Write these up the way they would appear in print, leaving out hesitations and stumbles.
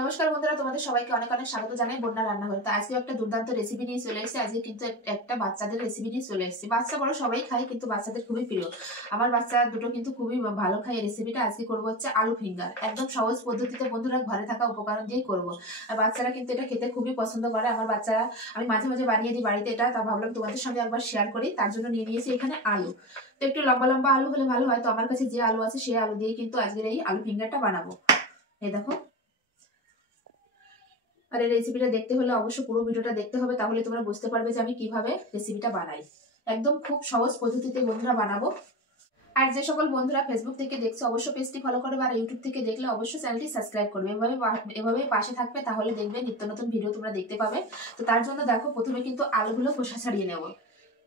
নমস্কার বন্ধুরা, তোমাদের সবাইকে অনেক অনেক স্বাগত জানাই বন্যা রান্নাঘরে। তো আজকে একটা দুর্দান্ত রেসিপি নিয়ে চলে এসেছি। আজকে কিন্তু একটা বাচ্চাদের রেসিপি নিয়ে চলে এসেছি। বাচ্চা বড় সবাই খায়, কিন্তু বাচ্চাদের খুবই প্রিয়। আমার বাচ্চা দুটো কিন্তু খুবই ভালো খায় এই রেসিপিটা। আজকে করবো হচ্ছে আলু ফিঙ্গার, একদম সহজ পদ্ধতিতে বন্ধুরা, ঘরে থাকা উপকরণ দিয়েই করবো। আর বাচ্চারা কিন্তু এটা খেতে খুবই পছন্দ করে। আমার বাচ্চারা, আমি মাঝে মাঝে বানিয়ে দিই বাড়িতে এটা, তা ভাবলাম তোমাদের সঙ্গে একবার শেয়ার করি। তার জন্য নিয়ে নিয়েছি এখানে আলু। তো একটু লম্বা লম্বা আলু হলে ভালো হয়। তো আমার কাছে যে আলু আছে সেই আলু দিয়ে কিন্তু আজকের এই আলু ফিঙ্গারটা বানাবো। এই দেখো। আর এই রেসিপিটা দেখতে হলে অবশ্যই পুরো ভিডিওটা দেখতে হবে, তাহলে তোমরা বুঝতে পারবে যে আমি কিভাবে রেসিপিটা বানাই। একদম খুব সহজ পদ্ধতিতে বন্ধুরা বানাবো। আর যে সকল বন্ধুরা ফেসবুক থেকে দেখছো অবশ্যই পেজটি ফলো করবে, আর ইউটিউব থেকে দেখলে অবশ্যই চ্যানেলটি সাবস্ক্রাইব করবে। এভাবে পাশে থাকবে, তাহলে দেখবে নিত্য নতুন ভিডিও তোমরা দেখতে পাবে। তো তার জন্য দেখো, প্রথমে কিন্তু আলুগুলো খোসা ছাড়িয়ে নেব।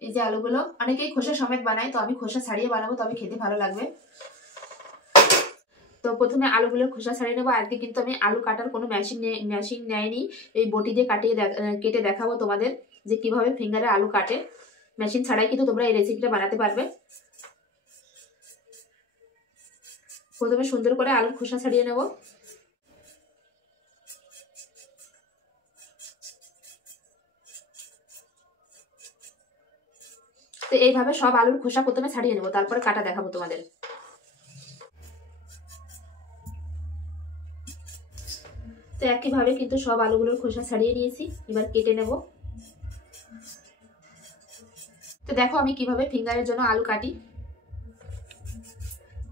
এই যে আলুগুলো অনেকেই খোসা সমেত বানায়, তো আমি খোসা ছাড়িয়ে বানাবো, তবে খেতে ভালো লাগবে। তো প্রথমে আলুগুলোর খোসা ছাড়িয়ে নেবো। আজকে কিন্তু আমি আলু কাটার কোনো মেশিন নেয়নি, এই বটি দিয়ে কেটে দেখাবো তোমাদের যে কিভাবে ফিঙ্গারে আলু কাটে। মেশিন ছাড়াই কিন্তু তোমরা এই রেসিপিটা বানাতে পারবে। প্রথমে সুন্দর করে আলুর খোসা ছাড়িয়ে নেব। তো এইভাবে সব আলুর খোসা প্রথমে ছাড়িয়ে নেব, তারপরে কাটা দেখাবো তোমাদের। তো একইভাবে কিন্তু সব আলুগুলোর খোসা ছাড়িয়ে নিয়েছি, এবার কেটে নেব। তো দেখো আমি কিভাবে ফিঙ্গারের জন্য আলু কাটি,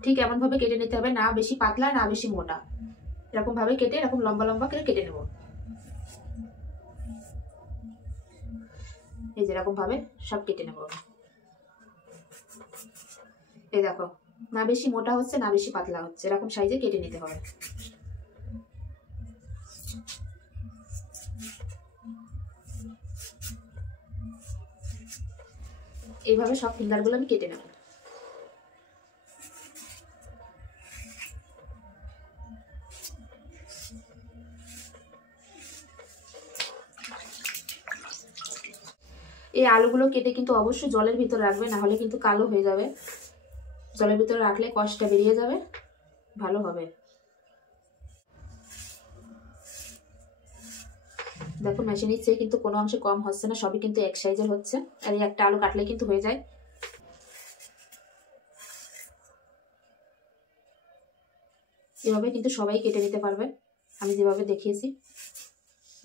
ঠিক এমন ভাবে কেটে নিতে হবে, না বেশি পাতলা না বেশি মোটা। এরকম ভাবে কেটে এরকম লম্বা লম্বা করে কেটে নেব। এই যে এরকম ভাবে সব কেটে নেব। এই দেখো, না বেশি মোটা হচ্ছে না বেশি পাতলা হচ্ছে, এরকম সাইজে কেটে নিতে হবে। এইভাবে সব ফিঙ্গারগুলো আমি কেটে নেব। এই আলুগুলো কেটে কিন্তু অবশ্যই জলের ভিতর রাখবে, না হলে কিন্তু কালো হয়ে যাবে। জলের ভিতরে রাখলে কষটা বেরিয়ে যাবে, ভালো হবে। দেখো মেশিনের চেয়ে কিন্তু কোনো অংশে কম হচ্ছে না, সবই কিন্তু এক সাইজের হচ্ছে। আর এই একটা আলু কাটলে কিন্তু হয়ে যায়। এভাবে কিন্তু সবাই কেটে নিতে পারবে, আমি যেভাবে দেখিয়েছি।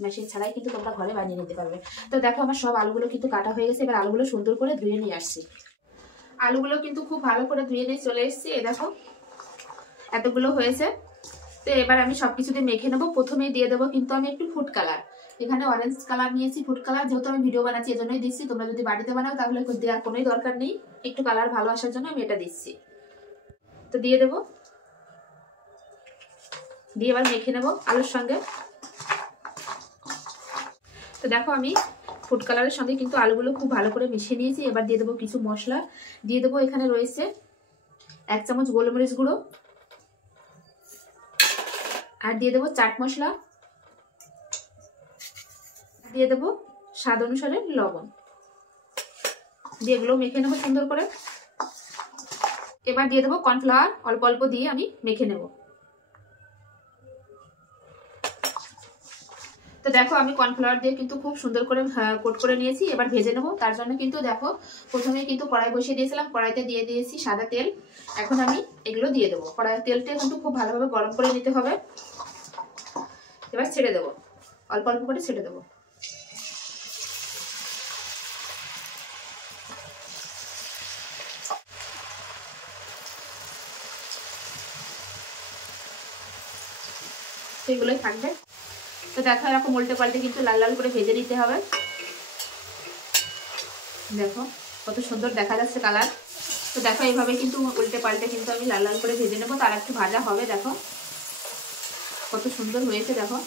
মেশিন ছাড়াই কিন্তু তোমরা ঘরে বানিয়ে নিতে পারবে। তো দেখো আমার সব আলুগুলো কিন্তু কাটা হয়ে গেছে। এবার আলুগুলো সুন্দর করে ধুয়ে নিয়ে আসছি। আলুগুলো কিন্তু খুব ভালো করে ধুয়ে নিয়ে চলে এসেছি। এই দেখো এতগুলো হয়েছে। তো এবার আমি সবকিছু দিয়ে মেখে নেবো। প্রথমেই দিয়ে দেবো কিন্তু আমি একটু ফুড কালার। এখানে অরেঞ্জ কালার নিয়েছি, ফুড কালার, যেহেতু আমি ভিডিও বানাচ্ছি এজন্যই দিচ্ছি। তোমরা যদি বাড়িতে বানাও তাহলে দেওয়ার কোনোই দরকার নেই, একটু কালার ভালো আসার জন্য আমি এটা দিচ্ছি। তো দিয়ে দেবো, দিয়ে এবার মেখে নেবো আলুর সঙ্গে। তো দেখো আমি ফুড কালারের সঙ্গে কিন্তু আলুগুলো খুব ভালো করে মিশিয়ে নিয়েছি। এবার দিয়ে দেবো কিছু মশলা। দিয়ে দেবো, এখানে রয়েছে 1 চামচ গোলমরিচ গুঁড়ো, আর দিয়ে দেবো চাট মশলা, দিয়ে দেবো স্বাদ অনুসারে লবণ। দিয়ে এগুলো মেখে নেবো সুন্দর করে। এবার দিয়ে দেবো কর্নফ্লাওয়ার, অল্প অল্প দিয়ে আমি মেখে নেব। তো দেখো আমি কর্নফ্লাওয়ার দিয়ে কিন্তু খুব সুন্দর করে কোট করে নিয়েছি। এবার ভেজে নেবো। তার জন্য কিন্তু দেখো প্রথমে কিন্তু কড়াই বসিয়ে দিয়েছিলাম, কড়াইতে দিয়ে দিয়েছি সাদা তেল। এখন আমি এগুলো দিয়ে দেবো। কড়াইয়ের তেলটা কিন্তু খুব ভালোভাবে গরম করে নিতে হবে। এবার ছেড়ে দেবো, অল্প অল্প করে ছেড়ে দেবো। সেগুলোই থাকবে। তো দেখো এরকম উল্টে পাল্টে কিন্তু লাল লাল করে ভেজে নিতে হবে। দেখো কত সুন্দর দেখা যাচ্ছে কালার। তো দেখো এইভাবে কিন্তু উল্টে পাল্টে কিন্তু আমি লাল লাল করে ভেজে নেবো। তার একটু ভাজা হবে। দেখো কত সুন্দর হয়েছে। দেখো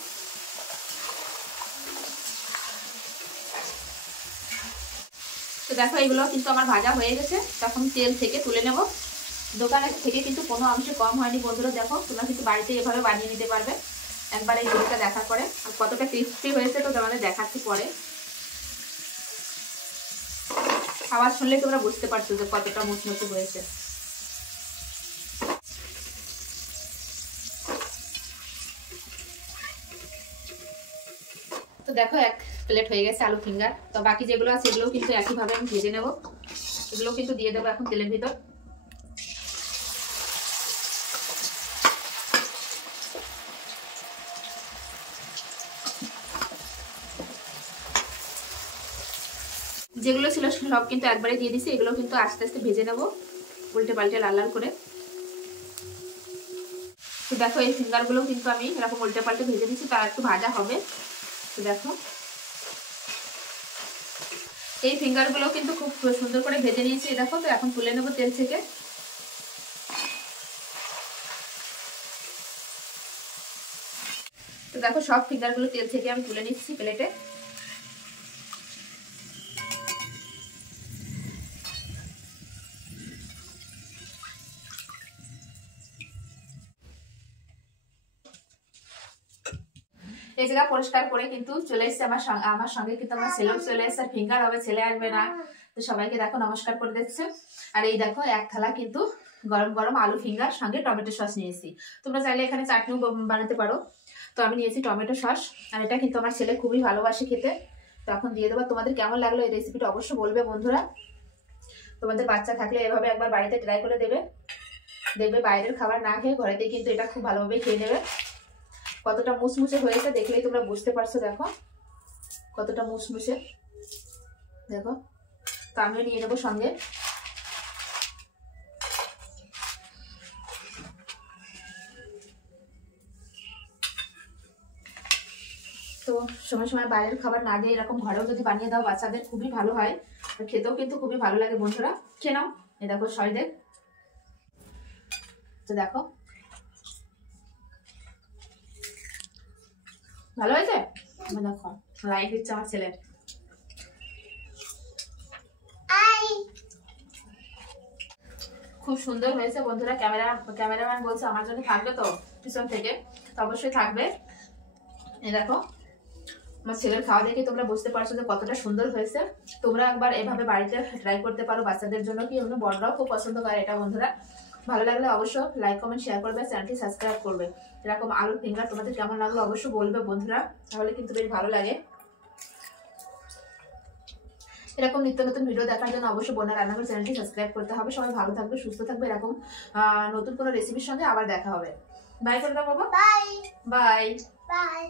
তো দেখো এগুলো কিন্তু আমার ভাজা হয়ে গেছে। তখন তেল থেকে তুলে নেব। দোকানের থেকে কিন্তু কোনো অংশে কম হয়নি বন্ধুরা। দেখো তোমরা কিন্তু বাড়িতে এভাবে বানিয়ে নিতে পারবে একবার এই ভিডিওটা দেখার পরে। আর কতটা টেস্টি হয়েছে তো তোমাদের দেখাচ্ছি পরে। আওয়াজ শুনলে তোমরা বুঝতে পারছো যে কতটা মুচমুচে হয়েছে। তো দেখো এক প্লেট হয়ে গেছে আলু ফিঙ্গার। তো বাকি যেগুলো আছে এগুলোও কিন্তু একইভাবে আমি ভেজে নেব। এগুলো কিন্তু দিয়ে দেবো এখন তেলের ভিতর। যেগুলো ছিল সব কিন্তু একবারে দিয়ে দিছি। এগুলো কিন্তু আস্তে আস্তে ভেজে নেব উল্টে পাল্টে লাল লাল করে। তো দেখো এই ফিঙ্গারগুলো কিন্তু আমি এরকম উল্টে পাল্টে ভেজে দিচ্ছি, তার একটু ভাজা হবে। তো দেখো এই ফিঙ্গারগুলো কিন্তু খুব সুন্দর করে ভেজে নিয়েছি। দেখো তো এখন তুলে নেবো তেল থেকে। তো দেখো সব ফিঙ্গারগুলো তেল থেকে আমি তুলে নিচ্ছি প্লেটে। এই জায়গা পরিষ্কার করে কিন্তু চলে এসছে আমার সঙ্গে কিন্তু আমার ছেলেও চলে এসছে। ফিঙ্গার হবে, ছেলে আসবে না। তো সবাইকে দেখো নমস্কার করে দিচ্ছে। আর এই দেখো এক থালা কিন্তু গরম গরম আলু ফিঙ্গার সঙ্গে টমেটো সস নিয়েছি। তোমরা চাইলে এখানে চাটনিও বানাতে পারো। তো আমি নিয়েছি টমেটো সস, আর এটা কিন্তু আমার ছেলে খুবই ভালোবাসে খেতে। তো এখন দিয়ে দেবো। তোমাদের কেমন লাগলো এই রেসিপিটা অবশ্যই বলবে বন্ধুরা। তোমাদের বাচ্চা থাকলে এভাবে একবার বাড়িতে ট্রাই করে দেবে, দেখবে বাইরের খাবার না খেয়ে ঘরেতে কিন্তু এটা খুব ভালোভাবে খেয়ে নেবে। কতটা মুসমুসে হয়েছে দেখলেই তোমরা বুঝতে পারছো। দেখো কতটা মুসমুসে, দেখো। তো আমিও নিয়ে নেবো সঙ্গে। তো সময় সময় বাইরের খাবার না দিয়ে এরকম ঘরেও যদি বানিয়ে দাও বাচ্চাদের খুবই ভালো হয়, খেতেও কিন্তু খুবই ভালো লাগে বন্ধুরা। খেয়ে নাও। এই দেখো সয় দেখ। তো দেখো ভালো হয়েছে। দেখো লাইক দিচ্ছে আমার ছেলে। খুব সুন্দর হয়েছে বন্ধুরা। ক্যামেরাম্যান বলছে আমার জন্য থাকবে তো পিছন থেকে, তো অবশ্যই থাকবে। এই দেখো আমার ছেলের খাওয়া দেখে তোমরা বুঝতে পারছো যে কতটা সুন্দর হয়েছে। তোমরা একবার এভাবে বাড়িতে ট্রাই করতে পারো বাচ্চাদের জন্য, কি অন্য বড়রাও খুব পছন্দ করে এটা বন্ধুরা। ভালো লাগলে অবশ্যই লাইক কমেন্ট শেয়ার করবে, চ্যানেলটি সাবস্ক্রাইব করবে। এরকম আলু ফিঙ্গার তোমাদের কেমন লাগলো অবশ্যই বলবে বন্ধুরা, তাহলে কিন্তু বেশ ভালো লাগে। এরকম নিত্য নতুন ভিডিও দেখার জন্য অবশ্যই বন্যা রান্নাঘর চ্যানেলটি সাবস্ক্রাইব করতে হবে। সবাই ভালো থাকবে, সুস্থ থাকবে। এরকম নতুন কোনো রেসিপির সঙ্গে আবার দেখা হবে। বাই করে দাও বাবা। Bye bye bye.